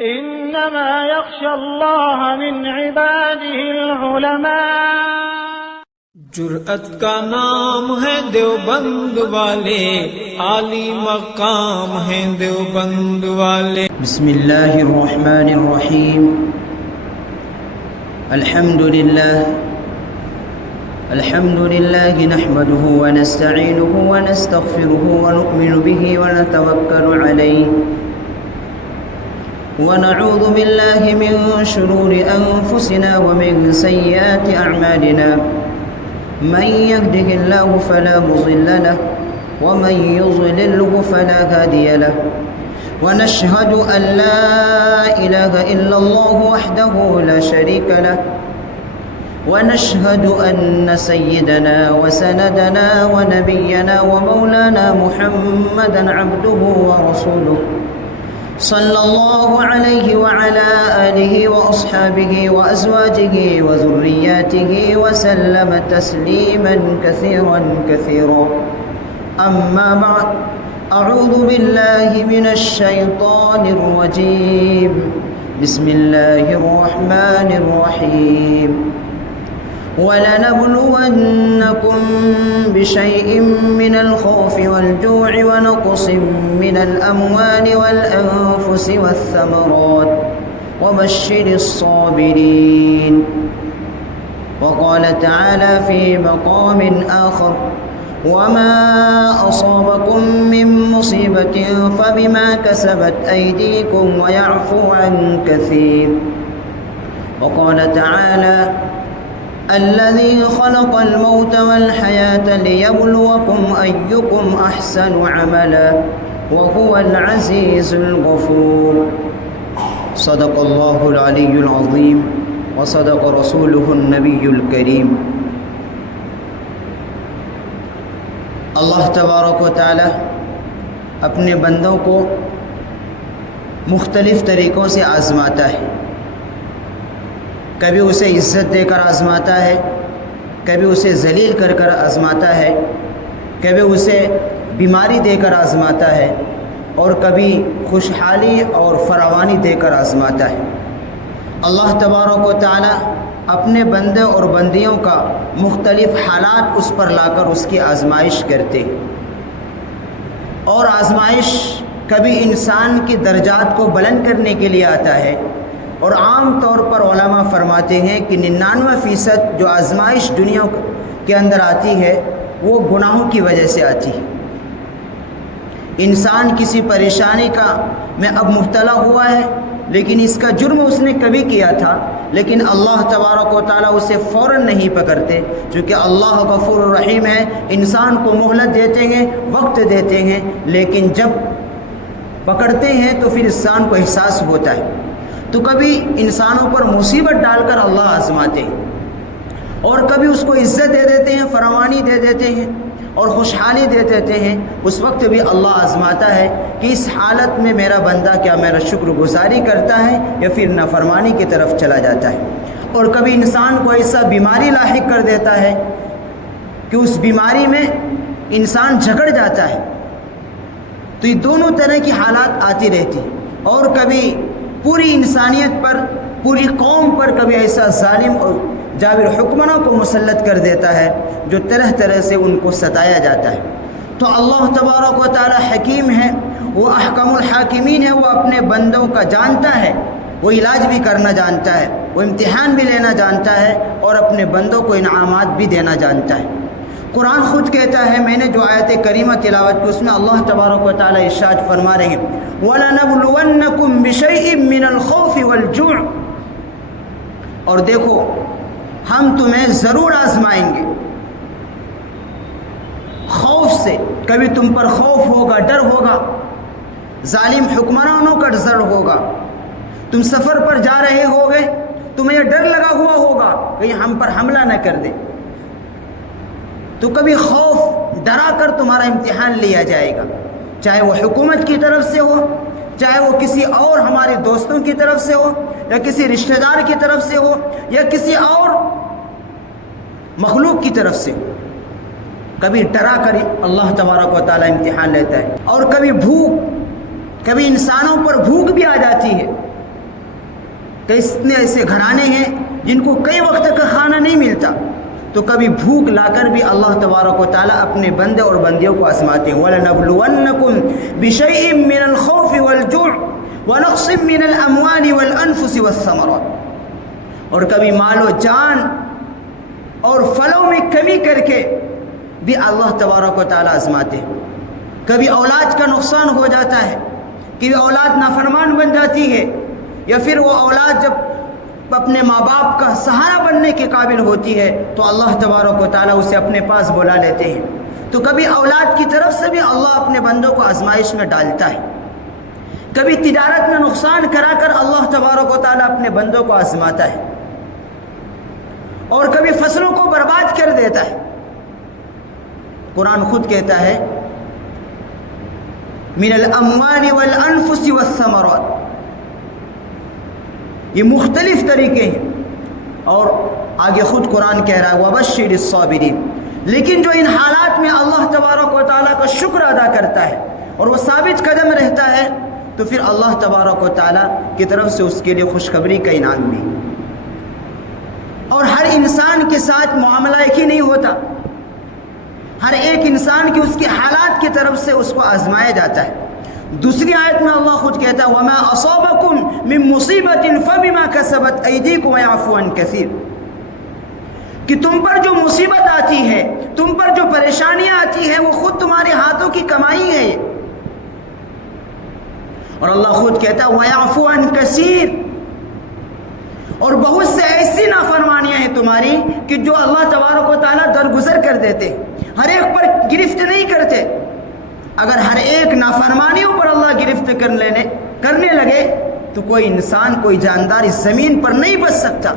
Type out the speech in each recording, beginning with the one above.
إنما يخشى الله من عباده العلماء۔ جرأت کا نام ہے دیوبند والے، عالی مقام ہے دیوبند والے۔ بسم اللہ الرحمن الرحیم۔ الحمد للہ نحمده ونستعینه ونستغفره ونؤمن به ونتوکل علیہ ونعوذ باللہ من شرور انفسنا ومن سیئات اعمالنا، من يهده الله فلا مضل له ومن يضلله فلا هادي له، ونشهد أن لا إله إلا الله وحده لا شريك له، ونشهد أن سيدنا وسندنا ونبينا ومولانا محمدا عبده ورسوله، صلى الله عليه وعلى آله وأصحابه وأزواجه وذرياته وسلم تسليما كثيرا كثيرا، أما بعد، أعوذ بالله من الشيطان الرجيم، بسم الله الرحمن الرحيم، وَلَنَبْلُوَنَّكُمْ بِشَيْءٍ مِّنَ الْخَوْفِ وَالْجُوعِ وَنَقْصٍ مِّنَ الْأَمْوَالِ وَالْأَنفُسِ وَالثَّمَرَاتِ وَبَشِّرِ الصَّابِرِينَ۔ وقال تعالى في مقام آخر: وما أصابكم من مصيبة فبما كسبت أيديكم ويعفو عن كثير۔ وقال تعالى: الذي خلق الموت والحياة ليبلوكم أيكم أحسن عملا وهو العزيز الغفور۔ صدق الله العلي العظيم وصدق رسوله النبي الكريم۔ اللہ تبارک و تعالی اپنے بندوں کو مختلف طریقوں سے آزماتا ہے۔ کبھی اسے عزت دے کر آزماتا ہے، کبھی اسے ذلیل کر کر آزماتا ہے، کبھی اسے بیماری دے کر آزماتا ہے، اور کبھی خوشحالی اور فراوانی دے کر آزماتا ہے۔ اللہ تبارک و تعالی اپنے بندے اور بندیوں کا مختلف حالات اس پر لا کر اس کی آزمائش کرتے، اور آزمائش کبھی انسان کی درجات کو بلند کرنے کے لیے آتا ہے، اور عام طور پر علماء فرماتے ہیں کہ 99% جو آزمائش دنیا کے اندر آتی ہے وہ گناہوں کی وجہ سے آتی ہے۔ انسان کسی پریشانی میں اب مبتلا ہوا ہے، لیکن اس کا جرم اس نے کبھی کیا تھا، لیکن اللہ تبارک و تعالیٰ اسے فوراً نہیں پکڑتے، چونکہ اللہ غفور الرحیم ہے، انسان کو مہلت دیتے ہیں، وقت دیتے ہیں، لیکن جب پکڑتے ہیں تو پھر انسان کو احساس ہوتا ہے۔ تو کبھی انسانوں پر مصیبت ڈال کر اللہ آزماتے ہیں، اور کبھی اس کو عزت دے دیتے ہیں، فراوانی دے دیتے ہیں، اور خوشحالی دے دیتے ہیں۔ اس وقت بھی اللہ آزماتا ہے کہ اس حالت میں میرا بندہ کیا میرا شکر گزاری کرتا ہے یا پھر نافرمانی کی طرف چلا جاتا ہے۔ اور کبھی انسان کو ایسا بیماری لاحق کر دیتا ہے کہ اس بیماری میں انسان جھگڑ جاتا ہے۔ تو یہ دونوں طرح کی حالات آتی رہتی، اور کبھی پوری انسانیت پر، پوری قوم پر کبھی ایسا ظالم اور جابر حکمران کو مسلط کر دیتا ہے جو طرح طرح سے ان کو ستایا جاتا ہے۔ تو اللہ تبارک و تعالی حکیم ہے، وہ احکم الحاکمین ہے، وہ اپنے بندوں کا جانتا ہے، وہ علاج بھی کرنا جانتا ہے، وہ امتحان بھی لینا جانتا ہے، اور اپنے بندوں کو انعامات بھی دینا جانتا ہے۔ قرآن خود کہتا ہے، میں نے جو آیت کریمہ تلاوت کی اس میں اللہ تبارک و تعالی ارشاد فرما رہے ہیں: وَلَنَبْلُوَنَّكُمْ بِشَيْءٍ مِّنَ الْخَوْفِ وَالْجُوعِ۔ اور دیکھو، ہم تمہیں ضرور آزمائیں گے خوف سے، کبھی تم پر خوف ہوگا، ڈر ہوگا، ظالم حکمرانوں کا ڈر ہوگا، تم سفر پر جا رہے ہوگے، تمہیں یہ ڈر لگا ہوا ہوگا کہ ہم پر حملہ نہ کر دے، تو کبھی خوف ڈرا کر تمہارا امتحان لیا جائے گا، چاہے وہ حکومت کی طرف سے ہو، چاہے وہ کسی اور ہمارے دوستوں کی طرف سے ہو، یا کسی رشتہ دار کی طرف سے ہو، یا کسی اور مخلوق کی طرف سے۔ کبھی ڈرا کر اللہ تبارک و تعالی امتحان لیتا ہے، اور کبھی بھوک، کبھی انسانوں پر بھوک بھی آ جاتی ہے، کتنے ایسے گھرانے ہیں جن کو کئی وقت کا کھانا نہیں ملتا، تو کبھی بھوک لا کر بھی اللہ تبارک و تعالیٰ اپنے بندے اور بندیوں کو آزماتے ہیں۔ وَلَنَبْلُوَنَّكُمْ بِشَيْءٍ مِّنَ الْخَوْفِ وَالْجُوعِ وَنَقْصٍ مِّنَ الْأَمْوَالِ وَالْأَنفُسِ وَالثَّمَرَاتِ، اور کبھی مال و جان اور پھلوں میں کمی کر کے بھی اللہ تبارک و تعالیٰ آزماتے ہیں۔ کبھی اولاد کا نقصان ہو جاتا ہے، کہ اولاد نافرمان بن جاتی ہے، یا پھر وہ اولاد جب اپنے ماں باپ کا سہارا بننے کے قابل ہوتی ہے تو اللہ تبارک و تعالیٰ اسے اپنے پاس بلا لیتے ہیں۔ تو کبھی اولاد کی طرف سے بھی اللہ اپنے بندوں کو آزمائش میں ڈالتا ہے، کبھی تجارت میں نقصان کرا کر اللہ تبارک و تعالیٰ اپنے بندوں کو آزماتا ہے، اور کبھی فصلوں کو برباد کر دیتا ہے۔ قرآن خود کہتا ہے من الاموال والانفس والثمرات، یہ مختلف طریقے ہیں، اور آگے خود قرآن کہہ رہا ہے وَبَشِّرِ الصَّابِرِينَ، لیکن جو ان حالات میں اللہ تبارک و تعالیٰ کا شکر ادا کرتا ہے اور وہ ثابت قدم رہتا ہے تو پھر اللہ تبارک و تعالیٰ کی طرف سے اس کے لیے خوشخبری کا انعام بھی۔ اور ہر انسان کے ساتھ معاملہ ایک ہی نہیں ہوتا، ہر ایک انسان کی اس کے حالات کی طرف سے اس کو آزمایا جاتا ہے۔ دوسری آیت میں اللہ خود کہتا ہے وَمَا أَصَابَكُم مِّن مُّصِيبَةٍ فَبِمَا كَسَبَتْ أَيْدِيكُمْ وَيَعْفُو عَن كَثِيرٍ، کہ تم پر جو مصیبت آتی ہے، تم پر جو پریشانیاں آتی ہیں، وہ خود تمہارے ہاتھوں کی کمائی ہے۔ اور اللہ خود کہتا ہے وَيَعْفُو عَن كَثِيرٍ، اور بہت سے ایسی نافرمانیاں ہیں تمہاری کہ جو اللہ تبارک و تعالیٰ درگزر کر دیتے، ہر ایک پر گرفت نہیں کرتے۔ اگر ہر ایک نافرمانیوں پر اللہ گرفت کرنے لگے تو کوئی انسان، کوئی جاندار اس زمین پر نہیں بچ سکتا۔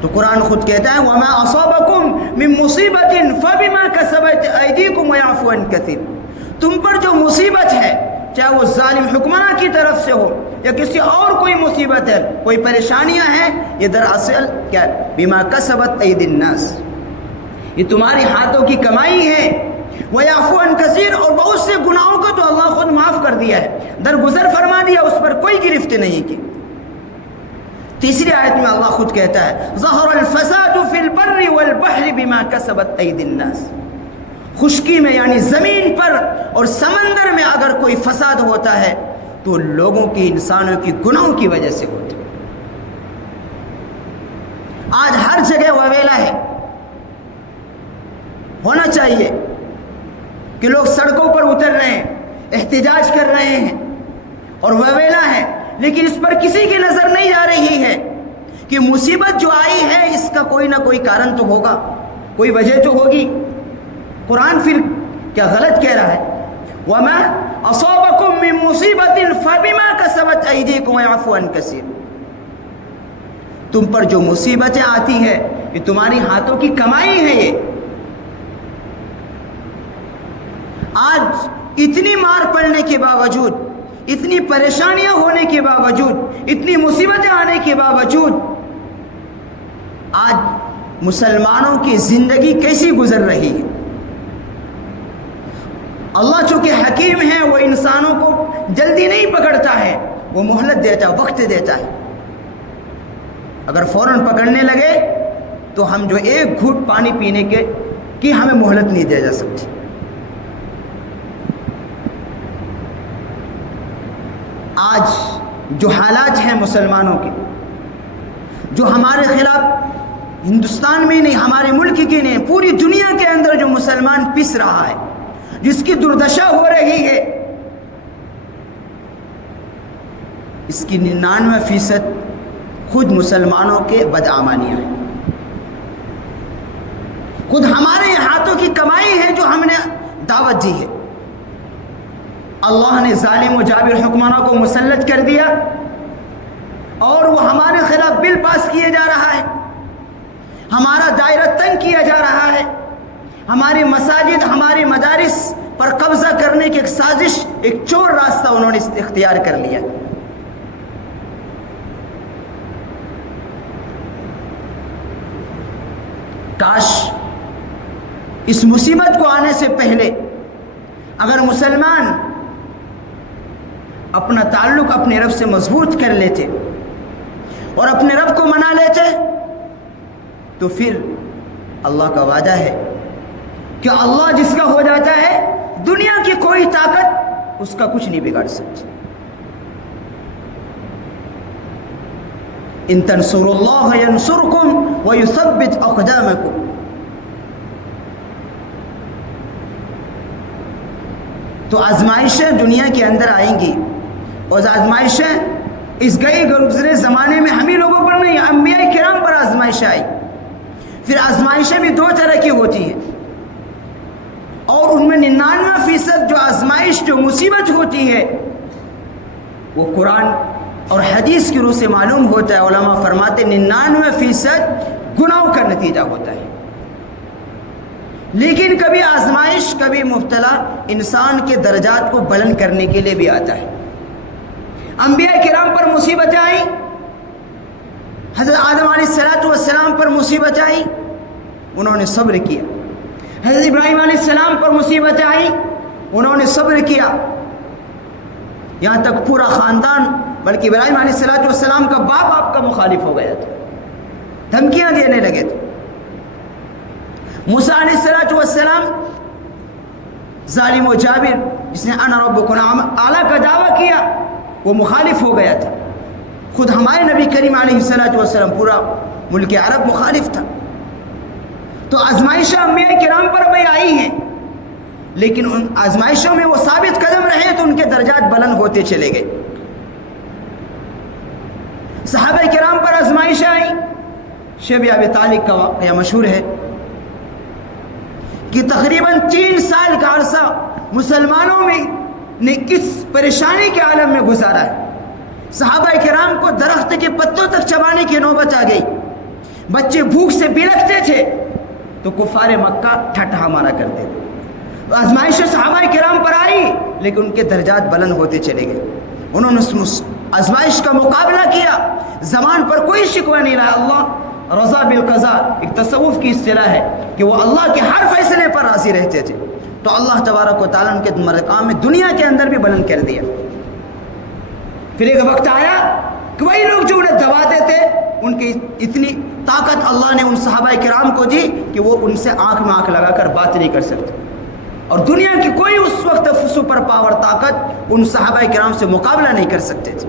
تو قرآن خود کہتا ہے وَمَا أَصَابَكُم مِّن مُّصِيبَةٍ فَبِمَا كَسَبَتْ أَيْدِيكُمْ وَيَعْفُو عَن كَثِيرٍ، تم پر جو مصیبت ہے، چاہے وہ ظالم حکمراں کی طرف سے ہو یا کسی اور کوئی مصیبت ہے، کوئی پریشانیاں ہیں، یہ دراصل کیا ہے؟ بِمَا كَسَبَتْ أَيْدِي النَّاسِ، یہ تمہاری ہاتھوں کی کمائی ہے۔ وَيَعْفُو عَن كَثِيرٍ، اور بہت سے گناہوں کو تو اللہ خود معاف کر دیا ہے، درگزر فرما دیا، اس پر کوئی گرفت نہیں کی۔ تیسری آیت میں اللہ خود کہتا ہے ظَهَرَ الْفَسَادُ فِي الْبَرِّ وَالْبَحْرِ بِمَا كَسَبَتْ أَيْدِي النَّاسِ، خشکی میں یعنی زمین پر اور سمندر میں اگر کوئی فساد ہوتا ہے تو لوگوں کی، انسانوں کی گناہوں کی وجہ سے ہوتا ہے۔ آج ہر جگہ وبیلا ہے، ہونا چاہیے کہ لوگ سڑکوں پر اتر رہے ہیں، احتجاج کر رہے ہیں اور وبیلا ہے، لیکن اس پر کسی کی نظر نہیں جا رہی ہے کہ مصیبت جو آئی ہے اس کا کوئی نہ کوئی کارن تو ہوگا، کوئی وجہ تو ہوگی۔ قرآن پھر کیا غلط کہہ رہا ہے وَمَا أَصَابَكُم مِّن مُّصِيبَةٍ فَبِمَا كَسَبَتْ أَيْدِيكُمْ وَيَعْفُو عَن كَثِيرٍ، تم پر جو مصیبتیں آتی ہیں یہ تمہاری ہاتھوں کی کمائی ہے۔ یہ آج اتنی مار پڑنے کے باوجود، اتنی پریشانیاں ہونے کے باوجود، اتنی مصیبتیں آنے کے باوجود آج مسلمانوں کی زندگی کیسی گزر رہی ہے؟ اللہ چونکہ حکیم ہے، وہ انسانوں کو جلدی نہیں پکڑتا ہے، وہ مہلت دیتا ہے، وقت دیتا ہے۔ اگر فوراً پکڑنے لگے تو ہم جو ایک گھوٹ پانی پینے کی ہمیں مہلت نہیں دیا جا سکتی۔ آج جو حالات ہیں مسلمانوں کے، جو ہمارے خلاف ہندوستان میں نہیں، ہمارے ملک کی نہیں، پوری دنیا کے اندر جو مسلمان پس رہا ہے، جس کی دردشا ہو رہی ہے، اس کی 99% خود مسلمانوں کے بدعمالیاں ہیں، خود ہمارے ہاتھوں کی کمائی ہے جو ہم نے دعوت دی ہے۔ اللہ نے ظالم و جابر حکمرانوں کو مسلط کر دیا اور وہ ہمارے خلاف بل پاس کیے جا رہا ہے، ہمارا دائرہ تنگ کیا جا رہا ہے، ہماری مساجد، ہمارے مدارس پر قبضہ کرنے کی ایک سازش، ایک چور راستہ انہوں نے اختیار کر لیا۔ کاش اس مصیبت کو آنے سے پہلے اگر مسلمان اپنا تعلق اپنے رب سے مضبوط کر لیتے، اور اپنے رب کو منا لیتے تو پھر اللہ کا وعدہ ہے کہ اللہ جس کا ہو جاتا ہے دنیا کی کوئی طاقت اس کا کچھ نہیں بگاڑ سکتی. ان تنصروا اللہ ینصرکم ویثبت اقدامکم. تو آزمائشیں دنیا کے اندر آئیں گی، اور آزمائشیں اس گئے گزرے زمانے میں ہم ہی لوگوں پر نہیں، انبیاء کرام پر آزمائشیں آئی. پھر آزمائشیں بھی دو طرح کی ہوتی ہیں، اور ان میں 99% جو آزمائش جو مصیبت ہوتی ہے وہ قرآن اور حدیث کی روح سے معلوم ہوتا ہے. علماء فرماتے 99% گناہوں کا نتیجہ ہوتا ہے. لیکن کبھی آزمائش، کبھی مبتلا انسان کے درجات کو بلند کرنے کے لیے بھی آتا ہے. انبیاء کرام پر مصیبتیں آئیں، حضرت آدم علیہ السلام پر مصیبت آئی، انہوں نے صبر کیا. حضرت ابراہیم علیہ السلام پر مصیبتیں آئی، انہوں نے صبر کیا. یہاں تک پورا خاندان، بلکہ ابراہیم علیہ السلام کا باپ آپ کا مخالف ہو گیا تھا، دھمکیاں دینے لگے تھے. موسیٰ علیہ السلام ظالم و جابر جس نے انا ربکم اعلیٰ کا دعویٰ کیا وہ مخالف ہو گیا تھا. خود ہمارے نبی کریم علیہ السلام پورا ملک عرب مخالف تھا. تو آزمائشیں انبیاء کرام پر بھی آئی ہیں، لیکن ان آزمائشوں میں وہ ثابت قدم رہے تو ان کے درجات بلند ہوتے چلے گئے. صحابہ کرام پر آزمائشیں آئیں. شیب ابی طالب کا واقعہ مشہور ہے کہ تقریباً 3 سال کا عرصہ مسلمانوں میں نے کس پریشانی کے عالم میں گزارا ہے. صحابہ کرام کو درخت کے پتوں تک چبانے کی نوبت آ گئی. بچے بھوک سے بلکتے تھے تو کفار مکہ ٹھٹھا مارا کرتے تھے. آزمائش صحابہ کرام پر آئی لیکن ان کے درجات بلند ہوتے چلے گئے. انہوں نے آزمائش کا مقابلہ کیا، زبان پر کوئی شکوہ نہیں لایا. اللہ رضا بالقضاء ایک تصوف کی اصطلاح ہے کہ وہ اللہ کے ہر فیصلے پر راضی رہتے تھے. تو اللہ تبارک و تعالیٰ ان کے مقام میں دنیا کے اندر بھی بلند کر دیا. پھر ایک وقت آیا کہ وہی لوگ جو انہیں دباتے تھے ان کی اتنی طاقت اللہ نے ان صحابہ کرام کو دی کہ وہ ان سے آنکھ میں آنکھ لگا کر بات نہیں کر سکتے، اور دنیا کی کوئی اس وقت سپر پاور طاقت ان صحابہ کرام سے مقابلہ نہیں کر سکتے تھے.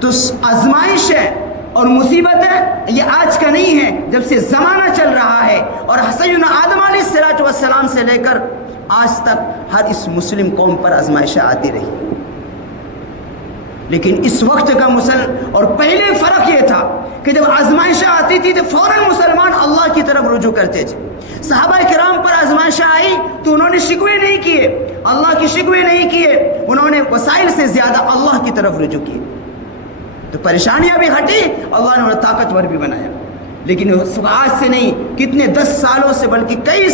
تو آزمائشیں اور مصیبتیں یہ آج کا نہیں ہے، جب سے زمانہ چل رہا ہے. اور سیدنا آدم علیہ السلام سے لے کر آج تک ہر اس مسلم قوم پر آزمائشیں آتی رہی. لیکن اس وقت کا اور پہلے فرق یہ تھا کہ جب آزمائشیں آتی تھی تو فوراً مسلمان اللہ کی طرف رجوع کرتے تھے. صحابہ کرام پر آزمائشیں آئی تو انہوں نے شکوے نہیں کیے، اللہ کی شکوے نہیں کیے، انہوں نے وسائل سے زیادہ اللہ کی طرف رجوع کیے. تو پریشانیاں بھی ہٹی، اللہ نے انہیں طاقتور بھی بنایا. لیکن آج سے نہیں، کتنے 10 سالوں سے بلکہ کئی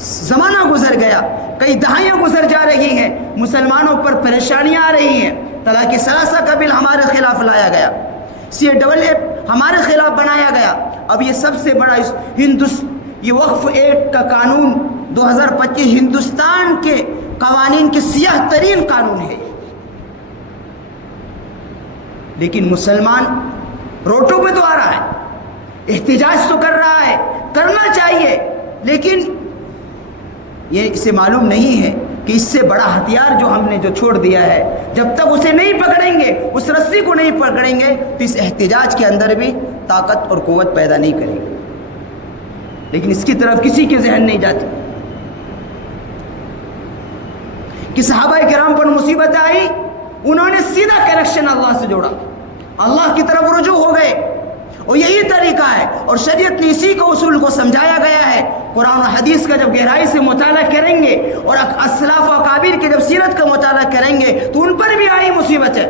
زمانہ گزر گیا، کئی دہائیاں گزر جا رہی ہیں، مسلمانوں پر پریشانیاں آ رہی ہیں. طلاق ثلاثہ کا بل ہمارے خلاف لایا گیا، CAA ہمارے خلاف بنایا گیا. اب یہ سب سے بڑا یہ وقف ایکٹ کا قانون 2025 ہندوستان کے قوانین کے سیاہ ترین قانون ہے. لیکن مسلمان روٹوں پہ تو آ رہا ہے، احتجاج تو کر رہا ہے، کرنا چاہیے، لیکن یہ اسے معلوم نہیں ہے کہ اس سے بڑا ہتھیار جو ہم نے جو چھوڑ دیا ہے، جب تک اسے نہیں پکڑیں گے، اس رسی کو نہیں پکڑیں گے تو اس احتجاج کے اندر بھی طاقت اور قوت پیدا نہیں کریں گے. لیکن اس کی طرف کسی کے ذہن نہیں جاتی کہ صحابہ کرام پر مصیبت آئی، انہوں نے سیدھا کنیکشن اللہ سے جوڑا، اللہ کی طرف رجوع ہو گئے. اور یہی طریقہ ہے، اور شریعت نے اسی کو اصول کو سمجھایا گیا ہے. قرآن و حدیث کا جب گہرائی سے مطالعہ کریں گے اور اسلاف و اکابر کے جب سیرت کا مطالعہ کریں گے تو ان پر بھی آئی مصیبتیں.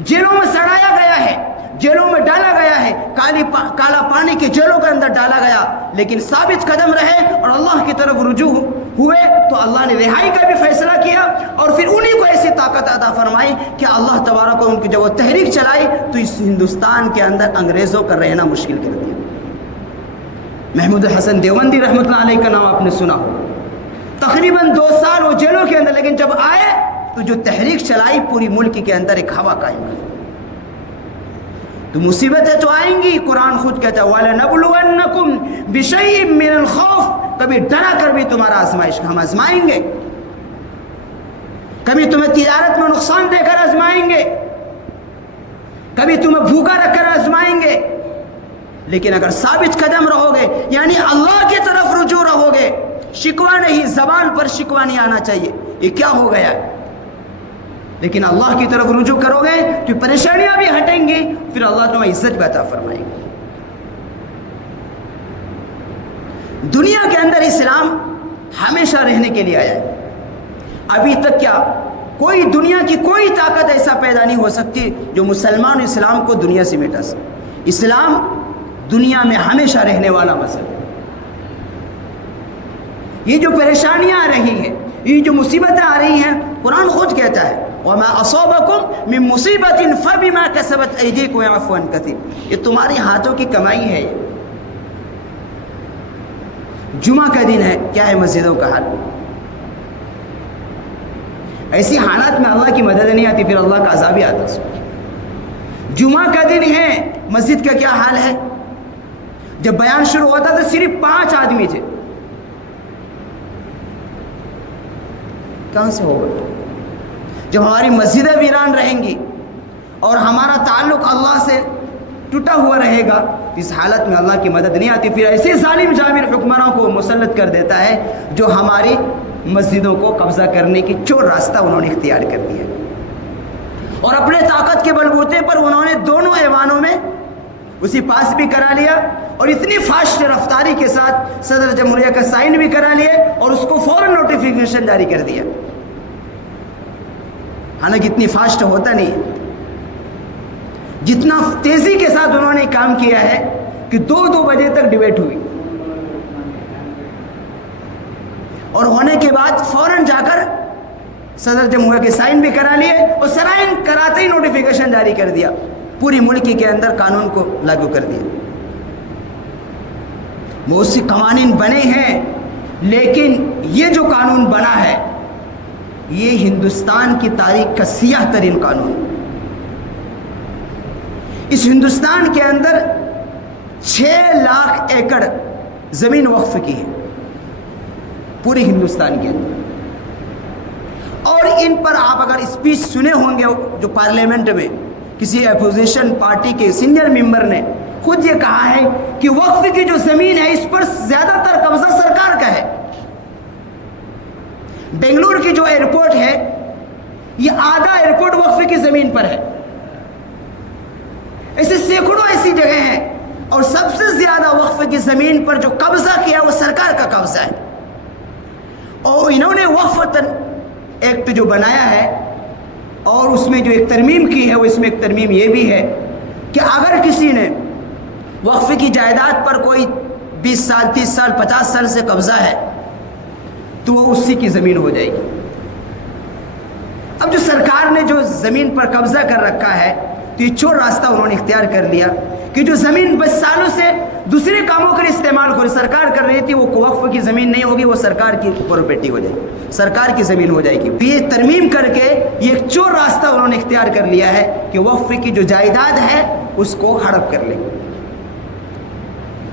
جیلوں میں سڑایا گیا ہے، جیلوں میں ڈالا گیا ہے، کالا پانی کے جیلوں کے اندر ڈالا گیا، لیکن ثابت قدم رہے اور اللہ کی طرف رجوع ہوئے تو اللہ نے رہائی کا بھی فیصلہ کیا. اور پھر انہی کو ایسی طاقت عطا فرمائی کہ اللہ تبارک کو ان کی جب وہ تحریک چلائی تو اس ہندوستان کے اندر انگریزوں کا رہنا مشکل کر دیا. محمود حسن دیوبندی رحمۃ اللہ علیہ کا نام آپ نے سنا ہو. تقریباً 2 سال وہ جیلوں کے اندر، لیکن جب آئے تو جو تحریک چلائی پوری ملک کے اندر ایک ہوا قائم کی. تو مصیبتیں تو آئیں گی. قرآن خود کہتا ہے وَلَنَبْلُوَنَّكُمْ بِشَيْءٍ مِّنَ الْخَوْفِ, کبھی ڈرا کر بھی تمہارا آزمائش ہم آزمائیں گے, کبھی تمہیں تجارت میں نقصان دے کر آزمائیں گے, کبھی تمہیں بھوکا رکھ کر آزمائیں گے. لیکن اگر ثابت قدم رہو گے, یعنی اللہ کی طرف رجوع رہو گے, شکوہ نہیں, زبان پر شکوہ نہیں آنا چاہیے یہ کیا ہو گیا, لیکن اللہ کی طرف رجوع کرو گے تو پریشانیاں بھی ہٹیں گی, پھر اللہ تمہیں عزت بھی عطا فرمائیں گے. دنیا کے اندر اسلام ہمیشہ رہنے کے لیے آیا ہے. ابھی تک کیا کوئی دنیا کی کوئی طاقت ایسا پیدا نہیں ہو سکتی جو مسلمان اسلام کو دنیا سے مٹا سکے. اسلام دنیا میں ہمیشہ رہنے والا مذہب ہے. یہ جو پریشانیاں آ رہی ہیں, یہ جو مصیبتیں آ رہی ہیں, قرآن خود کہتا ہے وَمَا أَصَابَكُم مِّن مُّصِيبَةٍ فَبِمَا كَسَبَتْ أَيْدِيكُمْ وَيَعْفُو عَن كَثِيرٍ. یہ تمہاری ہاتھوں کی کمائی ہے. جمعہ کا دن ہے, کیا ہے مسجدوں کا حال؟ ایسی حالات میں اللہ کی مدد نہیں آتی, پھر اللہ کا عذاب ہی آتا. جمعہ کا دن ہے, مسجد کا کیا حال ہے؟ جب بیان شروع ہوتا تو صرف 5 آدمی تھے, کہاں سے ہوگا؟ جب ہماری مسجدیں ویران رہیں گی اور ہمارا تعلق اللہ سے ٹوٹا ہوا رہے گا, اس حالت میں اللہ کی مدد نہیں آتی. پھر ایسے ظالم جابر حکمرانوں کو مسلط کر دیتا ہے جو ہماری مسجدوں کو قبضہ کرنے کی چور راستہ انہوں نے اختیار کر دیا, اور اپنے طاقت کے بلبوتے پر انہوں نے دونوں ایوانوں میں اسی پاس بھی کرا لیا, اور اتنی فاسٹ رفتاری کے ساتھ صدر جمہوریہ کا سائن بھی کرا لیے, اور اس کو فوراً نوٹیفیکیشن جاری کر دیا. حالانکہ اتنی فاسٹ ہوتا نہیں, جتنا تیزی کے ساتھ انہوں نے کام کیا ہے کہ 2 بجے تک ڈیبیٹ ہوئی, اور ہونے کے بعد فوراً جا کر صدر جمہوریہ کے سائن بھی کرا لیے, اور سائن کراتے ہی نوٹیفیکیشن جاری کر دیا, پوری ملک کے اندر قانون کو لاگو کر دیا. بہت سی قوانین بنے ہیں, لیکن یہ جو قانون بنا ہے یہ ہندوستان کی تاریخ کا سیاہ ترین قانون. اس ہندوستان کے اندر 6 لاکھ ایکڑ زمین وقف کی ہے پوری ہندوستان کے اندر, اور ان پر آپ اگر اسپیچ سنے ہوں گے جو پارلیمنٹ میں کسی اپوزیشن پارٹی کے سینئر ممبر نے خود یہ کہا ہے کہ وقف کی جو زمین ہے اس پر زیادہ تر قبضہ سرکار کا ہے. بنگلور کی جو ایئرپورٹ ہے یہ آدھا ایئرپورٹ وقف کی زمین پر ہے. ایسے سینکڑوں ایسی جگہیں ہیں, اور سب سے زیادہ وقف کی زمین پر جو قبضہ کیا وہ سرکار کا قبضہ ہے. اور انہوں نے وقف ایکٹ جو بنایا ہے اور اس میں جو ایک ترمیم کی ہے, وہ اس میں ایک ترمیم یہ بھی ہے کہ اگر کسی نے وقف کی جائیداد پر کوئی 20 سال 30 سال 50 سال سے قبضہ ہے تو وہ اسی کی زمین ہو جائے گی. اب جو سرکار نے جو زمین پر قبضہ کر رکھا ہے تو یہ چور راستہ انہوں نے اختیار کر لیا کہ جو زمین 20 سالوں سے دوسرے کاموں کے لیے استعمال ہو سرکار کر رہی تھی, وہ وقف کی زمین نہیں ہوگی, وہ سرکار کی پراپرٹی ہو جائے گی, سرکار کی زمین ہو جائے گی. یہ ترمیم کر کے یہ ایک چور راستہ انہوں نے اختیار کر لیا ہے کہ وقف کی جو جائیداد ہے اس کو ہڑپ کر لیں.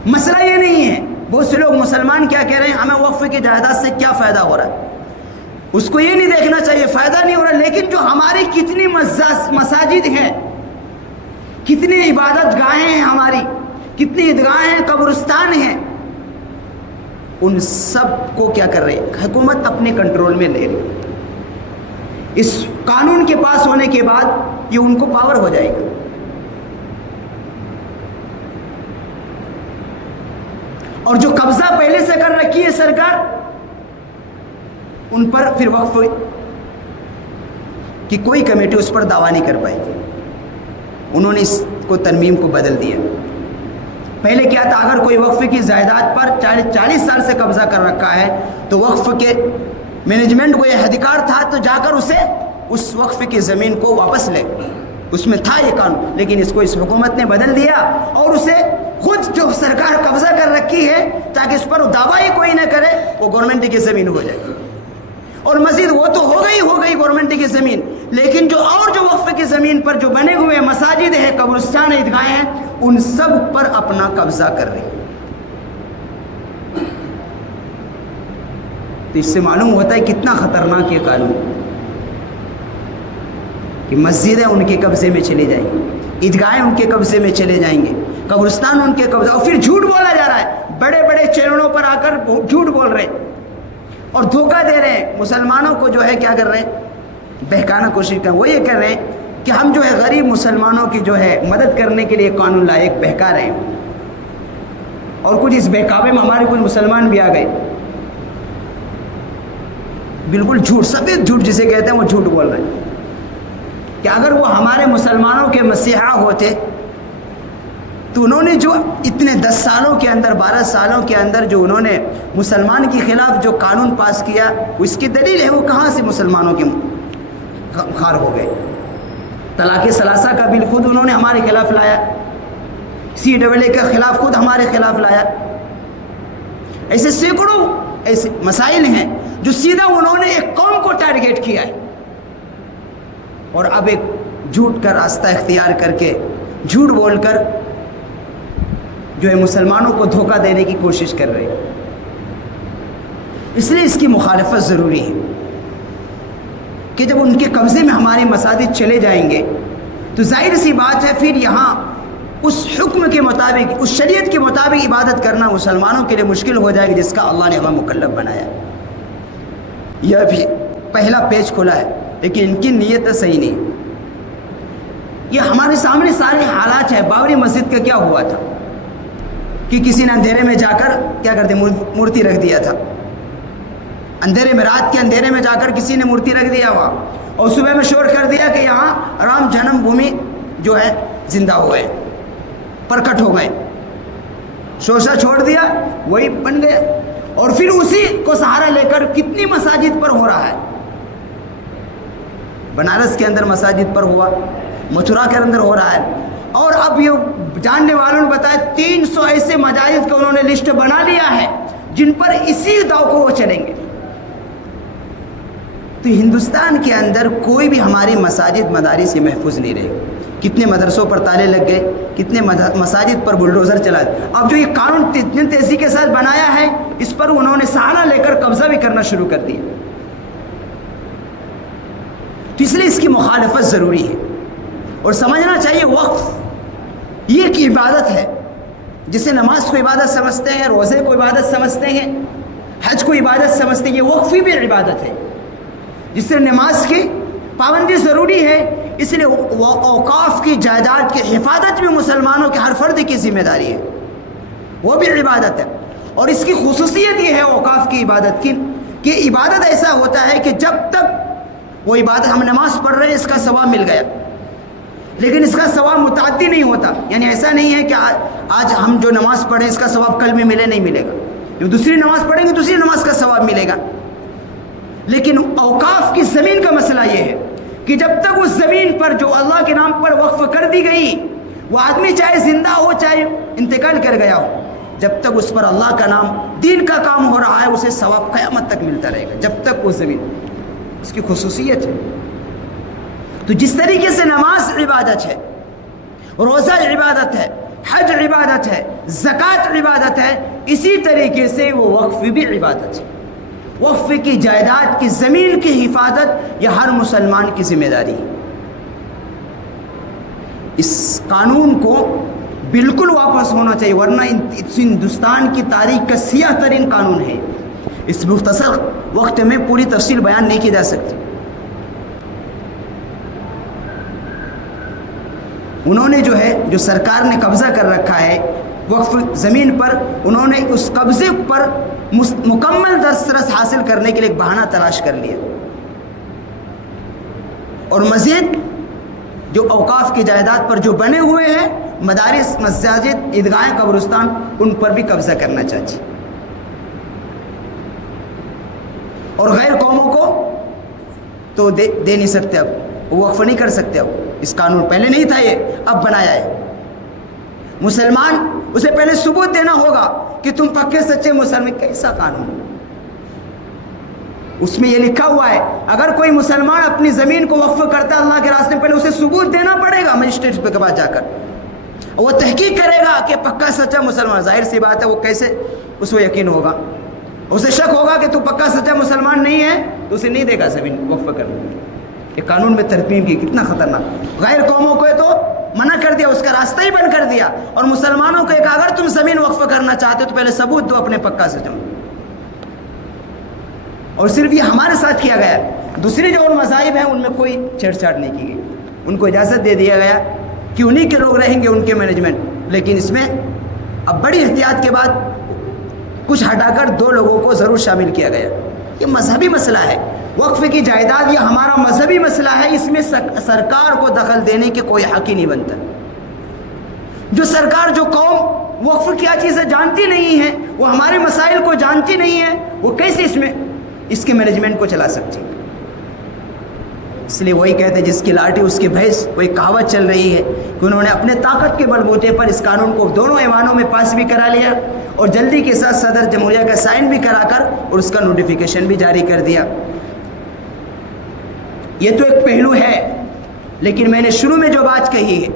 مسئلہ یہ نہیں ہے, بہت سے لوگ مسلمان کیا کہہ رہے ہیں, ہمیں وقف کی جائیداد سے کیا فائدہ ہو رہا ہے, اس کو یہ نہیں دیکھنا چاہیے فائدہ نہیں ہو رہا, لیکن جو ہماری کتنی مساجد ہیں, کتنی عبادت گاہیں ہیں ہماری, کتنی عیدگاہیں ہیں, قبرستان ہیں, ان سب کو کیا کر رہے ہیں حکومت اپنے کنٹرول میں لے رہی. اس قانون کے پاس ہونے کے بعد یہ ان کو پاور ہو جائے گا. اور جو قبضہ پہلے سے کر رکھی ہے سرکار, ان پر پھر وقف کی کوئی کمیٹی اس پر دعویٰ نہیں کر پائے گی. انہوں نے اس کو ترمیم کو بدل دیا. پہلے کیا تھا, اگر کوئی وقف کی جائیداد پر 40 سال سے قبضہ کر رکھا ہے تو وقف کے مینجمنٹ کو یہ ادھیکار تھا تو جا کر اسے اس وقف کی زمین کو واپس لے, اس میں تھا یہ قانون, لیکن اس کو اس حکومت نے بدل دیا اور اسے خود جو سرکار قبضہ کر رکھی ہے تاکہ اس پر دعویٰ ہی کوئی نہ کرے, وہ گورنمنٹ کی زمین ہو جائے. اور مزید وہ تو ہو گئی گورنمنٹ کی زمین, لیکن جو وقف کی زمین پر جو بنے ہوئے مساجد ہیں، قبرستان، عیدگاہیں ہیں، ان سب پر اپنا قبضہ کر رہے ہیں۔ تو اس سے معلوم ہوتا ہے کتنا خطرناک یہ قانون کہ مسجدیں ان کے قبضے میں چلی جائیں گی، عیدگاہیں ان کے قبضے میں چلے جائیں گے، قبرستان ان کے قبضے، اور پھر جھوٹ بولا جا رہا ہے، بڑے بڑے چینلوں پر آ کر جھوٹ بول رہے ہیں اور دھوکہ دے رہے ہیں مسلمانوں کو، جو ہے کیا کر رہے ہیں، بہکانا کوشش کر، وہ یہ کر رہے ہیں کہ ہم جو ہے غریب مسلمانوں کی جو ہے مدد کرنے کے لیے قانون لائے، ایک بہکا رہے ہیں، اور کچھ اس بہکاوے میں ہمارے کچھ مسلمان بھی آ گئے، بالکل جھوٹ، سفید جھوٹ جسے کہتے ہیں، وہ جھوٹ بول رہے ہیں کہ اگر وہ ہمارے مسلمانوں کے مسیحا ہوتے تو انہوں نے جو اتنے 10 سالوں کے اندر، 12 سالوں کے اندر جو انہوں نے مسلمان کے خلاف جو قانون پاس کیا، اس کی دلیل ہے وہ کہاں سے مسلمانوں کے خار ہو گئے۔ طلاق ثلاثہ کا بل خود انہوں نے ہمارے خلاف لایا، CAA کے خلاف خود ہمارے خلاف لایا۔ ایسے سینکڑوں ایسے مسائل ہیں جو سیدھا انہوں نے ایک قوم کو ٹارگیٹ کیا ہے، اور اب ایک جھوٹ کا راستہ اختیار کر کے، جھوٹ بول کر جو ہے مسلمانوں کو دھوکہ دینے کی کوشش کر رہے ہیں۔ اس لیے اس کی مخالفت ضروری ہے کہ جب ان کے قبضے میں ہمارے مساجد چلے جائیں گے تو ظاہر سی بات ہے پھر یہاں اس حکم کے مطابق، اس شریعت کے مطابق عبادت کرنا مسلمانوں کے لیے مشکل ہو جائے گا جس کا اللہ نے ہمیں مکلف بنایا۔ یہ بھی پہلا پیج کھلا ہے، لیکن ان کی نیت صحیح نہیں۔ یہ ہمارے سامنے سارے حالات ہے۔ بابری مسجد کا کیا ہوا تھا کہ کسی نے اندھیرے میں جا کر کیا کرتے، مورتی رکھ دیا تھا، اندھیرے میں، رات کے اندھیرے میں جا کر کسی نے مورتی رکھ دیا ہوا، اور صبح میں شور کر دیا کہ یہاں رام جنم بھومی جو ہے زندہ ہوئے، پرکٹ ہو گئے، شوشہ چھوڑ دیا، وہی بن گئے، اور پھر اسی کو سہارا لے کر کتنی مساجد پر ہو رہا ہے۔ بنارس کے اندر مساجد پر ہوا، متھرا کے اندر ہو رہا ہے، اور اب یہ جاننے والوں نے بتایا 300 ایسے مساجد کا انہوں نے لسٹ بنا لیا ہے جن پر اسی داؤ کو وہ چلیں گے۔ تو ہندوستان کے اندر کوئی بھی ہماری مساجد مدارس سے محفوظ نہیں رہے۔ کتنے مدرسوں پر تالے لگ گئے، کتنے مساجد پر بلڈوزر چلا۔ اب جو یہ قانون اتنی تیزی کے ساتھ بنایا ہے، اس پر انہوں نے سہارا لے کر قبضہ بھی کرنا شروع کر دیا۔ تو اس لیے اس کی مخالفت ضروری ہے، اور سمجھنا چاہیے وقف یہ ایک عبادت ہے، جسے نماز کو عبادت سمجھتے ہیں، روزے کو عبادت سمجھتے ہیں، حج کو عبادت سمجھتے ہیں، یہ وقف بھی عبادت ہے، جس سے نماز کی پابندی ضروری ہے۔ اس لیے اوقاف کی جائیداد کی حفاظت بھی مسلمانوں کے ہر فرد کی ذمہ داری ہے، وہ بھی عبادت ہے۔ اور اس کی خصوصیت یہ ہے اوقاف کی عبادت کی کہ عبادت ایسا ہوتا ہے کہ جب تک وہ عبادت، ہم نماز پڑھ رہے ہیں، اس کا ثواب مل گیا، لیکن اس کا ثواب متعدی نہیں ہوتا، یعنی ایسا نہیں ہے کہ آج ہم جو نماز پڑھیں اس کا ثواب کل میں ملے، نہیں ملے گا، جو دوسری نماز پڑھیں گے دوسری نماز کا ثواب ملے گا۔ لیکن اوقاف کی زمین کا مسئلہ یہ ہے کہ جب تک اس زمین پر جو اللہ کے نام پر وقف کر دی گئی، وہ آدمی چاہے زندہ ہو چاہے انتقال کر گیا ہو، جب تک اس پر اللہ کا نام، دین کا کام ہو رہا ہے، اسے ثواب قیامت تک ملتا رہے گا، جب تک وہ زمین، اس کی خصوصیت ہے۔ تو جس طریقے سے نماز عبادت ہے، روزہ عبادت ہے، حج عبادت ہے، زکوٰۃ عبادت ہے، اسی طریقے سے وہ وقف بھی عبادت ہے۔ وقف کی جائیداد کی زمین کی حفاظت یہ ہر مسلمان کی ذمہ داری ہے۔ اس قانون کو بالکل واپس ہونا چاہیے، ورنہ ہندوستان کی تاریخ کا سیاہ ترین قانون ہے۔ اس مختصر وقت میں پوری تفصیل بیان نہیں کی جا سکتی۔ انہوں نے جو ہے، جو سرکار نے قبضہ کر رکھا ہے وقف زمین پر، انہوں نے اس قبضے پر مکمل دسترس حاصل کرنے کے لیے ایک بہانہ تلاش کر لیا، اور مزید جو اوقاف کی جائیداد پر جو بنے ہوئے ہیں مدارس، مساجد، عیدگاہیں، قبرستان، ان پر بھی قبضہ کرنا چاہیے، اور غیر قوموں کو تو دے نہیں سکتے، اب وقف نہیں کر سکتے۔ اب اس قانون پہلے نہیں تھا، یہ اب بنایا ہے۔ مسلمان اسے پہلے ثبوت دینا ہوگا کہ تم پکے سچے مسلمان۔ کیسا قانون؟ اس میں یہ لکھا ہوا ہے اگر کوئی مسلمان اپنی زمین کو وقف کرتا ہے اللہ کے راستے میں، پہلے اسے ثبوت دینا پڑے گا مجسٹریٹ کے پاس جا کر. وہ تحقیق کرے گا کہ پکا سچا مسلمان. ظاہر سی بات ہے وہ کیسے اس کو یقین ہوگا؟ اسے شک ہوگا کہ تو پکا سچا مسلمان نہیں ہے تو اسے نہیں دے گا زمین وقف کرنے. یہ قانون میں ترمیم کی کتنا خطرناک. غیر قوموں کو تو منع کر دیا, اس کا راستہ ہی بند کر دیا, اور مسلمانوں کو ایک اگر تم زمین وقف کرنا چاہتے ہو تو پہلے ثبوت دو اپنے پکا سچا. اور صرف یہ ہمارے ساتھ کیا گیا. دوسری جو اور مذاہب ہیں ان میں کوئی چھیڑ چھاڑ نہیں کی گئی, ان کو اجازت دے دیا گیا کہ انہی کے لوگ رہیں گے ان کے مینجمنٹ. لیکن اس میں اب بڑی احتیاط کے بعد کچھ ہٹا کر 2 لوگوں کو ضرور شامل کیا گیا. یہ مذہبی مسئلہ ہے. وقف کی جائیداد یہ ہمارا مذہبی مسئلہ ہے, اس میں سرکار کو دخل دینے کے کوئی حق ہی نہیں بنتا. جو سرکار, جو قوم وقف کیا چیزیں جانتی نہیں ہے, وہ ہمارے مسائل کو جانتی نہیں ہے, وہ کیسے اس کے مینجمنٹ کو چلا سکتی؟ اس لیے وہی کہتے ہیں جس کی لاٹھی اس کی بھینس. وہی کہاوت چل رہی ہے کہ انہوں نے اپنے طاقت کے بلبوتے پر اس قانون کو دونوں ایوانوں میں پاس بھی کرا لیا اور جلدی کے ساتھ صدر جمہوریہ کا سائن بھی کرا کر اور اس کا نوٹیفیکیشن بھی جاری کر دیا. یہ تو ایک پہلو ہے, لیکن میں نے شروع میں جو بات کہی ہے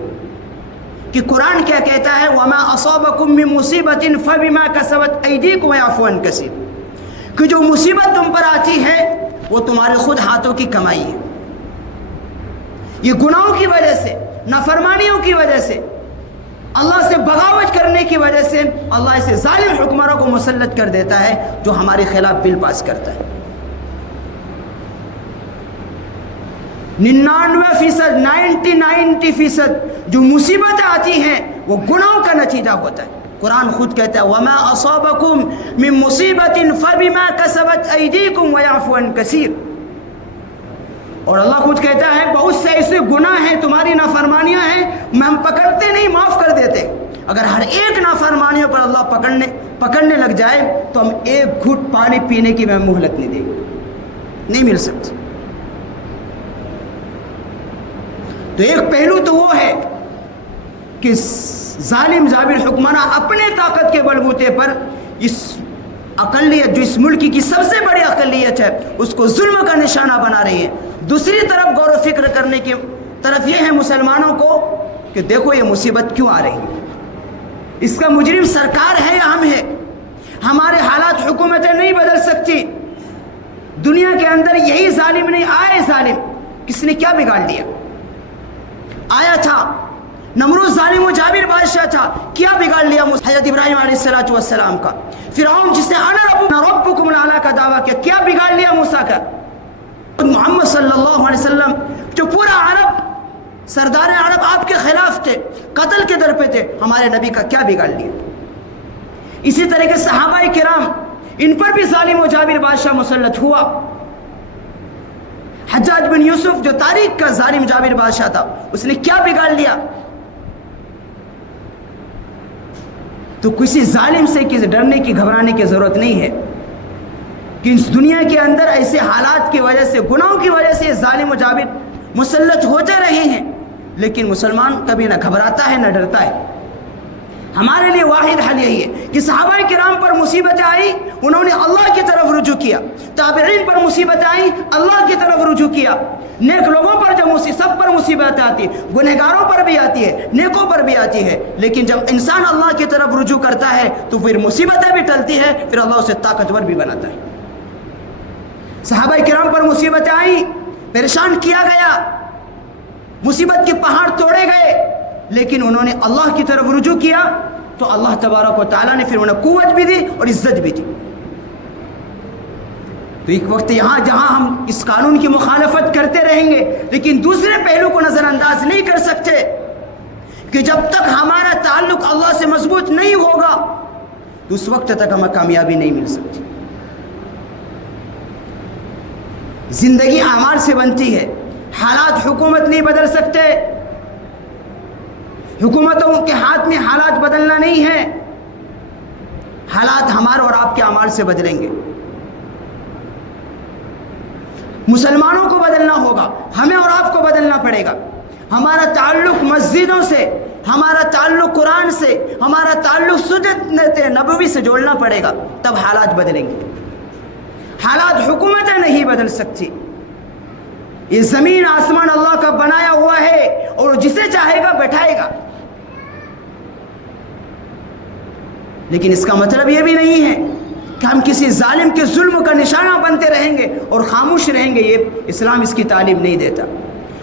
کہ قرآن کیا کہتا ہے, وَمَا أَصَابَكُم مِّن مُّصِيبَةٍ فَبِمَا كَسَبَتْ أَيْدِيكُمْ وَيَعْفُو عَن كَثِيرٍ, کہ جو مصیبت تم پر آتی ہے وہ تمہارے خود ہاتھوں کی کمائی ہے. یہ گناہوں کی وجہ سے, نافرمانیوں کی وجہ سے, اللہ سے بغاوت کرنے کی وجہ سے اللہ ایسے ظالم حکمروں کو مسلط کر دیتا ہے جو ہمارے خلاف بل پاس کرتا ہے. 99% جو مصیبتیں آتی ہیں وہ گناہوں کا نتیجہ ہوتا ہے. قرآن خود کہتا ہے وَمَا أَصَابَكُم مِّن مُّصِيبَةٍ فَبِمَا كَسَبَتْ أَيْدِيكُمْ وَيَعْفُو عَن كَثِيرٍ. اور اللہ خود کہتا ہے بہت سے ایسے گناہ ہیں, تمہاری نافرمانیاں ہیں, ہم پکڑتے نہیں, معاف کر دیتے. اگر ہر ایک نافرمانیوں پر اللہ پکڑنے لگ جائے تو ہم ایک گھٹ پانی پینے کی مہلت نہیں دیں گے, نہیں مل سکتی. تو ایک پہلو تو وہ ہے کہ ظالم جابر حکمراں اپنے طاقت کے بلبوتے پر اس اقلیت, جو اس ملک کی سب سے بڑی اقلیت ہے, اس کو ظلم کا نشانہ بنا رہی ہے. دوسری طرف غور و فکر کرنے کی طرف یہ ہے مسلمانوں کو کہ دیکھو یہ مصیبت کیوں آ رہی ہے, اس کا مجرم سرکار ہے یا ہم ہے. ہمارے حالات حکومتیں نہیں بدل سکتی. دنیا کے اندر یہی ظالم نہیں آئے ظالم. کس نے کیا بگاڑ دیا؟ آیا تھا نمرود ظالم و جابر بادشاہ تھا, کیا بگاڑ لیا حضرت ابراہیم علیہ السلام کا؟ فرعون جس نے انا ربکم الاعلی کا دعویٰ کیا, کیا بگاڑ لیا موسیٰ کا؟ محمد صلی اللہ علیہ وسلم جو پورا عرب, سردار عرب آپ کے خلاف تھے, قتل کے در پہ تھے, ہمارے نبی کا کیا بگاڑ لیا؟ اسی طرح کے صحابہ کرام, ان پر بھی ظالم و جابر بادشاہ مسلط ہوا. حجاج بن یوسف جو تاریخ کا ظالم جابر بادشاہ تھا, اس نے کیا بگاڑ لیا؟ تو کسی ظالم سے کسی ڈرنے کی گھبرانے کی ضرورت نہیں ہے کہ اس دنیا کے اندر ایسے حالات کی وجہ سے, گناہوں کی وجہ سے ظالم و جابر مسلط ہوتے رہے ہیں, لیکن مسلمان کبھی نہ گھبراتا ہے نہ ڈرتا ہے. ہمارے لیے واحد حل یہی ہے کہ صحابہ کرام پر مصیبتیں آئی, انہوں نے اللہ کی طرف رجوع کیا. تابعین پر مصیبتیں آئیں, اللہ کی طرف رجوع کیا. نیک لوگوں پر جب سب پر مصیبتیں آتی ہے, گنہگاروں پر بھی آتی ہے, نیکوں پر بھی آتی ہے, لیکن جب انسان اللہ کی طرف رجوع کرتا ہے تو پھر مصیبتیں بھی ٹلتی ہے, پھر اللہ اسے طاقتور بھی بناتا ہے. صحابہ کرام پر مصیبتیں آئیں, پریشان کیا گیا, مصیبت کے پہاڑ توڑے گئے, لیکن انہوں نے اللہ کی طرف رجوع کیا تو اللہ تبارک و تعالیٰ نے پھر انہیں قوت بھی دی اور عزت بھی دی. تو ایک وقت یہاں جہاں ہم اس قانون کی مخالفت کرتے رہیں گے, لیکن دوسرے پہلو کو نظر انداز نہیں کر سکتے کہ جب تک ہمارا تعلق اللہ سے مضبوط نہیں ہوگا تو اس وقت تک ہمیں کامیابی نہیں مل سکتی. زندگی اعمال سے بنتی ہے, حالات حکومت نہیں بدل سکتے. حکومتوں کے ہاتھ میں حالات بدلنا نہیں ہے, حالات ہمارے اور آپ کے اعمال سے بدلیں گے. مسلمانوں کو بدلنا ہوگا, ہمیں اور آپ کو بدلنا پڑے گا. ہمارا تعلق مسجدوں سے, ہمارا تعلق قرآن سے, ہمارا تعلق سنت نبوی سے جوڑنا پڑے گا, تب حالات بدلیں گے. حالات حکومتیں نہیں بدل سکتی. یہ زمین آسمان اللہ کا بنایا ہوا ہے, چاہے گا بیٹھائے گا. لیکن اس کا مطلب یہ بھی نہیں ہے کہ ہم کسی ظالم کے ظلم کا نشانہ بنتے رہیں گے اور خاموش رہیں گے. یہ اسلام اس کی تعلیم نہیں دیتا.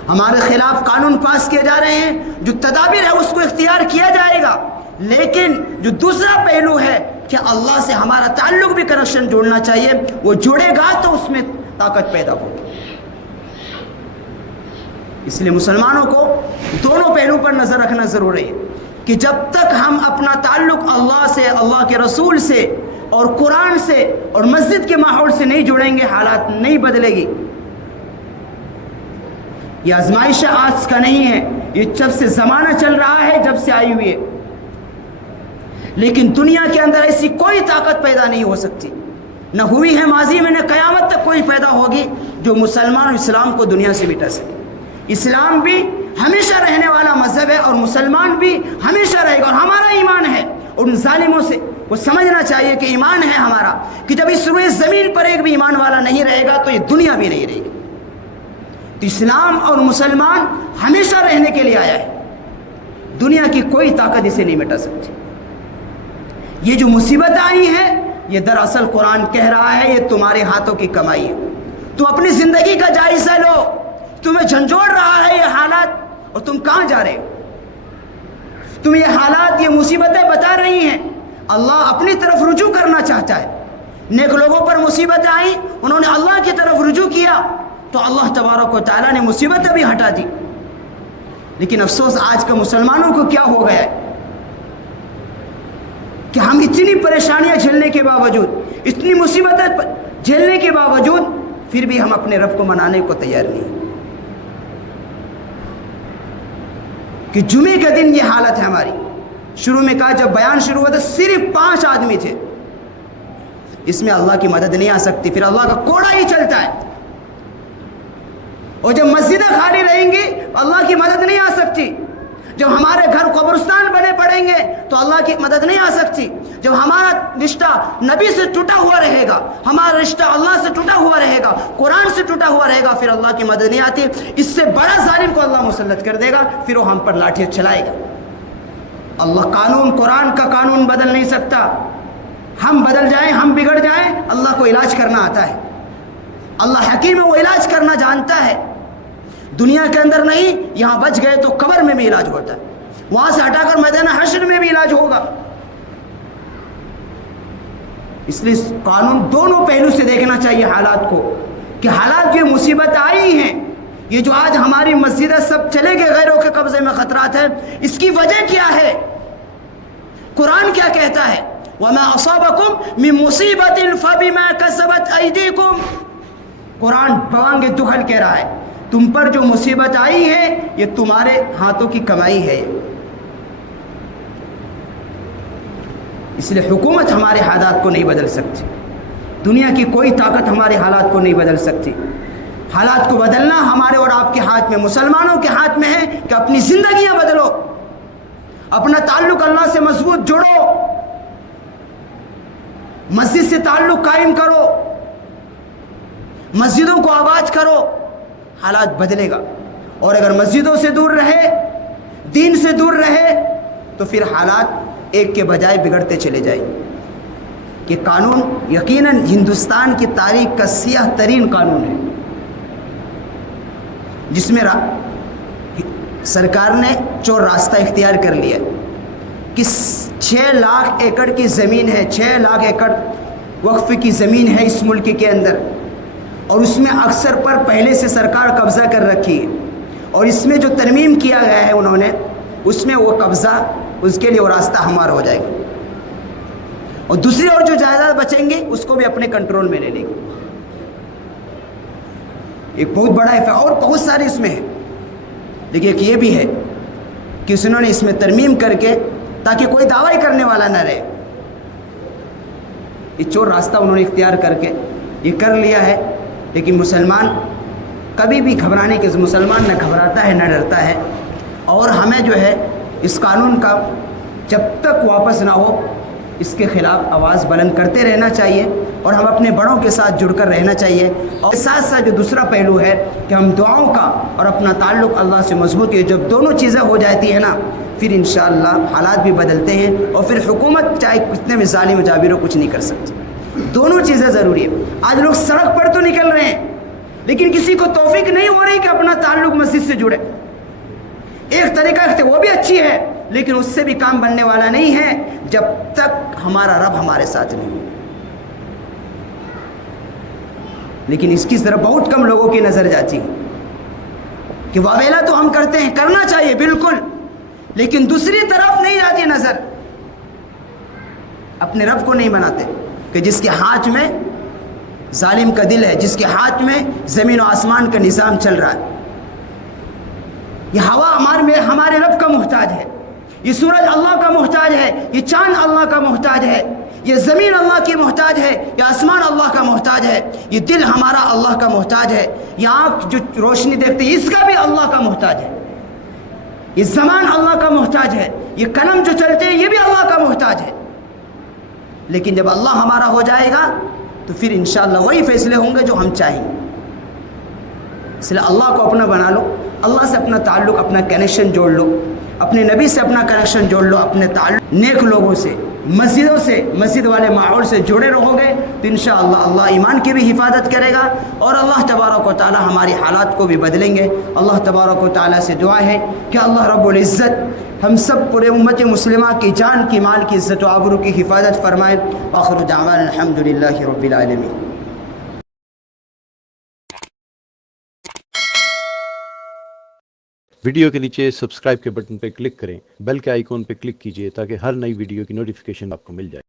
ہمارے خلاف قانون پاس کیے جا رہے ہیں, جو تدابیر ہے اس کو اختیار کیا جائے گا, لیکن جو دوسرا پہلو ہے کہ اللہ سے ہمارا تعلق بھی کنیکشن جوڑنا چاہیے, وہ جڑے گا تو اس میں طاقت پیدا ہوگی. اس لیے مسلمانوں کو دونوں پہلو پر نظر رکھنا ضروری ہے کہ جب تک ہم اپنا تعلق اللہ سے, اللہ کے رسول سے اور قرآن سے اور مسجد کے ماحول سے نہیں جڑیں گے, حالات نہیں بدلے گی. یہ آزمائش آج کا نہیں ہے, یہ جب سے زمانہ چل رہا ہے, جب سے آئی ہوئی ہے. لیکن دنیا کے اندر ایسی کوئی طاقت پیدا نہیں ہو سکتی, نہ ہوئی ہے ماضی میں, نہ قیامت تک کوئی پیدا ہوگی جو مسلمان اسلام کو دنیا سے مٹا سکے. اسلام بھی ہمیشہ رہنے والا مذہب ہے اور مسلمان بھی ہمیشہ رہے گا, اور ہمارا ایمان ہے. ان ظالموں سے وہ سمجھنا چاہیے کہ ایمان ہے ہمارا, کہ جب اس روئے زمین پر ایک بھی ایمان والا نہیں رہے گا تو یہ دنیا بھی نہیں رہے گی. تو اسلام اور مسلمان ہمیشہ رہنے کے لیے آیا ہے, دنیا کی کوئی طاقت اسے نہیں مٹا سکتی. یہ جو مصیبت آئی ہے یہ دراصل قرآن کہہ رہا ہے یہ تمہارے ہاتھوں کی کمائی ہے. تم اپنی زندگی کا جائزہ لو, تمہیں جھنجھوڑ رہا ہے یہ حالات, اور تم کہاں جا رہے ہو؟ تم یہ حالات, یہ مصیبتیں بتا رہی ہیں. اللہ اپنی طرف رجوع کرنا چاہتا ہے. نیک لوگوں پر مصیبتیں آئیں, انہوں نے اللہ کی طرف رجوع کیا تو اللہ تبارک و تعالیٰ نے مصیبتیں بھی ہٹا دی. لیکن افسوس آج کے مسلمانوں کو کیا ہو گیا ہے کہ ہم اتنی پریشانیاں جھیلنے کے باوجود, اتنی مصیبتیں جھیلنے کے باوجود پھر بھی ہم اپنے رب کو منانے کو تیار نہیں. کہ جمعے کے دن یہ حالت ہے ہماری. شروع میں کہا جب بیان شروع ہوا تو صرف 5 آدمی تھے, اس میں اللہ کی مدد نہیں آ سکتی, پھر اللہ کا کوڑا ہی چلتا ہے. اور جب مسجدیں خالی رہیں گی اللہ کی مدد نہیں آ سکتی. جب ہمارے گھر قبرستان بنے پڑیں گے تو اللہ کی مدد نہیں آ سکتی. جب ہمارا رشتہ نبی سے ٹوٹا ہوا رہے گا, ہمارا رشتہ اللہ سے ٹوٹا ہوا رہے گا, قرآن سے ٹوٹا ہوا رہے گا, پھر اللہ کی مدد نہیں آتی. اس سے بڑا ظالم کو اللہ مسلط کر دے گا, پھر وہ ہم پر لاٹھیاں چلائے گا. اللہ قانون, قرآن کا قانون بدل نہیں سکتا. ہم بدل جائیں, ہم بگڑ جائیں, اللہ کو علاج کرنا آتا ہے. اللہ حکیم ہے, وہ علاج کرنا جانتا ہے. دنیا کے اندر نہیں, یہاں بچ گئے تو قبر میں بھی علاج ہوتا ہے, وہاں سے ہٹا کر میدان حشر میں بھی علاج ہوگا. اس لیے قانون دونوں پہلو سے دیکھنا چاہیے حالات کو, کہ حالات جو مصیبت آئی ہیں, یہ جو آج ہماری مسجدیں سب چلے گئے, غیروں کے قبضے میں خطرات ہیں, اس کی وجہ کیا ہے؟ قرآن کیا کہتا ہے؟ وَمَا أَصَابَكُم مِّن مُّصِيبَةٍ فَبِمَا كَسَبَتْ أَيْدِيكُمْ. قرآن بوانگ دخل کہہ رہا ہے, تم پر جو مصیبت آئی ہے یہ تمہارے ہاتھوں کی کمائی ہے. اس لیے حکومت ہمارے حالات کو نہیں بدل سکتی, دنیا کی کوئی طاقت ہمارے حالات کو نہیں بدل سکتی. حالات کو بدلنا ہمارے اور آپ کے ہاتھ میں, مسلمانوں کے ہاتھ میں ہے کہ اپنی زندگیاں بدلو, اپنا تعلق اللہ سے مضبوط جوڑو, مسجد سے تعلق قائم کرو, مسجدوں کو آباد کرو, حالات بدلے گا. اور اگر مسجدوں سے دور رہے, دین سے دور رہے, تو پھر حالات ایک کے بجائے بگڑتے چلے جائیں. یہ قانون یقیناً ہندوستان کی تاریخ کا سیاہ ترین قانون ہے, جس میں سرکار نے چور راستہ اختیار کر لیا کہ 6 لاکھ ایکڑ کی زمین ہے, 6 لاکھ ایکڑ وقف کی زمین ہے اس ملک کے اندر, اور اس میں اکثر پر پہلے سے سرکار قبضہ کر رکھی ہے, اور اس میں جو ترمیم کیا گیا ہے انہوں نے, اس میں وہ قبضہ, اس کے لیے وہ راستہ ہمارا ہو جائے گا, اور دوسری اور جو جائیداد بچیں گے اس کو بھی اپنے کنٹرول میں لے لیں گے. ایک بہت بڑا ہے, اور بہت سارے اس میں ہے, لیکن ایک یہ بھی ہے کہ انہوں نے اس میں ترمیم کر کے, تاکہ کوئی دعوی کرنے والا نہ رہے, یہ چور راستہ انہوں نے اختیار کر کے یہ کر لیا ہے. لیکن مسلمان کبھی بھی گھبرانے کے, مسلمان نہ گھبراتا ہے نہ ڈرتا ہے, اور ہمیں جو ہے اس قانون کا جب تک واپس نہ ہو اس کے خلاف آواز بلند کرتے رہنا چاہیے. اور ہم اپنے بڑوں کے ساتھ جڑ کر رہنا چاہیے. اور ساتھ ساتھ جو دوسرا پہلو ہے کہ ہم دعاؤں کا اور اپنا تعلق اللہ سے مضبوط ہے. جب دونوں چیزیں ہو جاتی ہیں نا پھر انشاءاللہ حالات بھی بدلتے ہیں اور پھر حکومت چاہے کتنے بھی ظالم جابر ہو کچھ نہیں کر سکتی. دونوں چیزیں ضروری ہے. آج لوگ سڑک پر تو نکل رہے ہیں لیکن کسی کو توفیق نہیں ہو رہی کہ اپنا تعلق مسجد سے جڑے. ایک طریقہ وہ بھی اچھی ہے لیکن اس سے بھی کام بننے والا نہیں ہے جب تک ہمارا رب ہمارے ساتھ نہیں ہو. لیکن اس کی طرف بہت کم لوگوں کی نظر جاتی ہے کہ واویلا تو ہم کرتے ہیں, کرنا چاہیے بالکل, لیکن دوسری طرف نہیں جاتی نظر. اپنے رب کو نہیں بناتے کہ جس کے ہاتھ میں ظالم کا دل ہے, جس کے ہاتھ میں زمین و آسمان کا نظام چل رہا ہے. یہ ہوا ہمارے رب کا محتاج ہے, یہ سورج اللہ کا محتاج ہے, یہ چاند اللہ کا محتاج ہے, یہ زمین اللہ کی محتاج ہے, یہ آسمان اللہ کا محتاج ہے, یہ دل ہمارا اللہ کا محتاج ہے, یہ آنکھ جو روشنی دیکھتے ہیں اس کا بھی اللہ کا محتاج ہے, یہ زمان اللہ کا محتاج ہے, یہ قلم جو چلتے ہیں یہ بھی اللہ کا محتاج ہے. لیکن جب اللہ ہمارا ہو جائے گا تو پھر انشاءاللہ وہی فیصلے ہوں گے جو ہم چاہیں گے. اس لیے اللہ کو اپنا بنا لو, اللہ سے اپنا تعلق, اپنا کنیکشن جوڑ لو, اپنے نبی سے اپنا کنیکشن جوڑ لو, اپنے تعلق نیک لوگوں سے, مسجدوں سے, مسجد والے ماحول سے جڑے رہو گے تو انشاءاللہ اللہ ایمان کی بھی حفاظت کرے گا اور اللہ تبارک و تعالی ہماری حالات کو بھی بدلیں گے. اللہ تبارک و تعالی سے دعا ہے کہ اللہ رب العزت ہم سب پورے امت مسلمہ کی جان کی, مال کی, عزت و آبرو کی حفاظت فرمائے. آخر دعوانا الحمدللہ رب العالمین. ویڈیو کے نیچے سبسکرائب کے بٹن پہ کلک کریں, بیل کے آئیکن پہ کلک کیجئے تاکہ ہر نئی ویڈیو کی نوٹیفیکیشن آپ کو مل جائے.